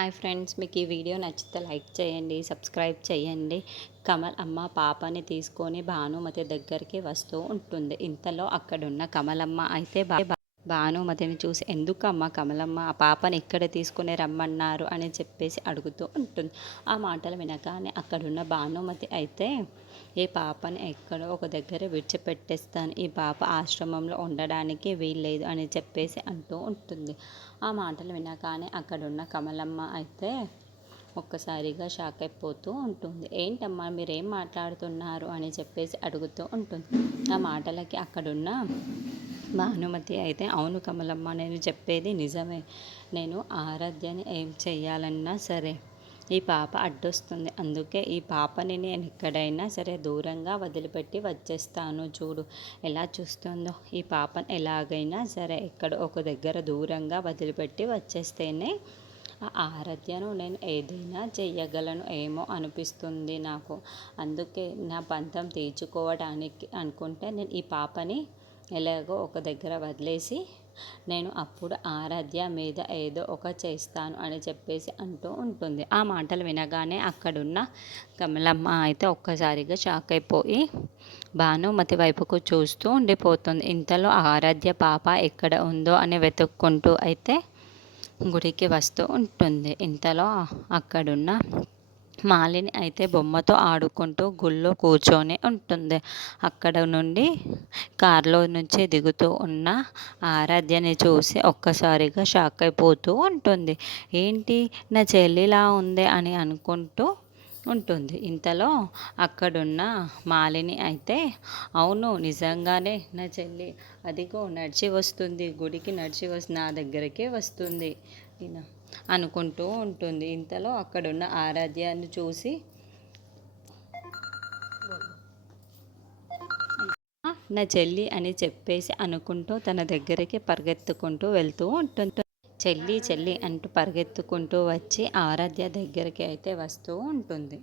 Hi friends, మీకు ఈ video నచ్చితే లైక్ చేయండి, సబ్స్క్రైబ్ చేయండి. కమల్ అమ్మ పాపని తీసుకొని భానుమతి దగ్గరికి వస్తూ ఉంటుంది. ఇంతలో అక్కడున్న కమలమ్మ అయితే భానుమతిని చూసి, ఎందుకమ్మ కమలమ్మ ఆ పాపని ఇక్కడ తీసుకుని రమ్మన్నారు అని చెప్పేసి అడుగుతూ ఉంటుంది. ఆ మాటలు వినగానే అక్కడున్న భానుమతి అయితే, ఈ పాపని ఎక్కడో ఒక దగ్గర విడిచిపెట్టేస్తాను, ఈ పాప ఆశ్రమంలో ఉండడానికి వీల్లేదు అని చెప్పేసి అంటూ ఉంటుంది. ఆ మాటలు వినగానే అక్కడున్న కమలమ్మ అయితే ఒక్కసారిగా షాక్ అయిపోతూ ఉంటుంది. ఏంటమ్మా మీరేం మాట్లాడుతున్నారు అని చెప్పేసి అడుగుతూ ఉంటుంది. ఆ మాటలకి అక్కడున్న భానుమతి అయితే, అవును కమలమ్మ, నేను చెప్పేది నిజమే. నేను ఆరాధ్యని ఏం చెయ్యాలన్నా సరే ఈ పాప అడ్డొస్తుంది. అందుకే ఈ పాపని నేను ఎక్కడైనా సరే దూరంగా వదిలిపెట్టి వచ్చేస్తాను. చూడు ఎలా చూస్తుందో. ఈ పాపను ఎలాగైనా సరే ఎక్కడో ఒక దగ్గర దూరంగా వదిలిపెట్టి వచ్చేస్తేనే ఆ ఆరాధ్యను నేను ఏదైనా చెయ్యగలను ఏమో అనిపిస్తుంది నాకు. అందుకే నా పంతం తీర్చుకోవడానికి అనుకుంటే నేను ఈ పాపని ఎలాగో ఒక దగ్గర వదిలేసి నేను అప్పుడు ఆరాధ్య మీద ఏదో ఒక చేస్తాను అని చెప్పేసి అంటూ ఉంటుంది. ఆ మాటలు వినగానే అక్కడున్న కమలమ్మ అయితే ఒక్కసారిగా షాక్ అయిపోయి భానుమతి వైపుకు చూస్తూ ఉండిపోతుంది. ఇంతలో ఆరాధ్య పాప ఎక్కడ ఉందో అని వెతుక్కుంటూ అయితే గుడికి వస్తూ ఉంటుంది. ఇంతలో అక్కడున్న మాలిని అయితే బొమ్మతో ఆడుకుంటూ గుళ్ళో కూర్చొని ఉంటుంది. అక్కడ నుండి కారులో నుంచి దిగుతూ ఉన్న ఆరాధ్యని చూసి ఒక్కసారిగా షాక్ అయిపోతూ ఉంటుంది. ఏంటి నా చెల్లిలా ఉంది అని అనుకుంటూ ఉంటుంది. ఇంతలో అక్కడున్న మాలిని అయితే, అవును నిజంగానే నా చెల్లి అదిగో నడిచి వస్తుంది, గుడికి నడిచి నా దగ్గరికే వస్తుంది అనుకుంటూ ఉంటుంది. ఇంతలో అక్కడున్న ఆరాధ్యాన్ని చూసి, నా చెల్లి అని చెప్పేసి అనుకుంటూ తన దగ్గరికి పరిగెత్తుకుంటూ వెళ్తూ ఉంటుంది. చెల్లి చెల్లి అంటూ పరిగెత్తుకుంటూ వచ్చి ఆరాధ్య దగ్గరికి అయితే వస్తూ ఉంటుంది.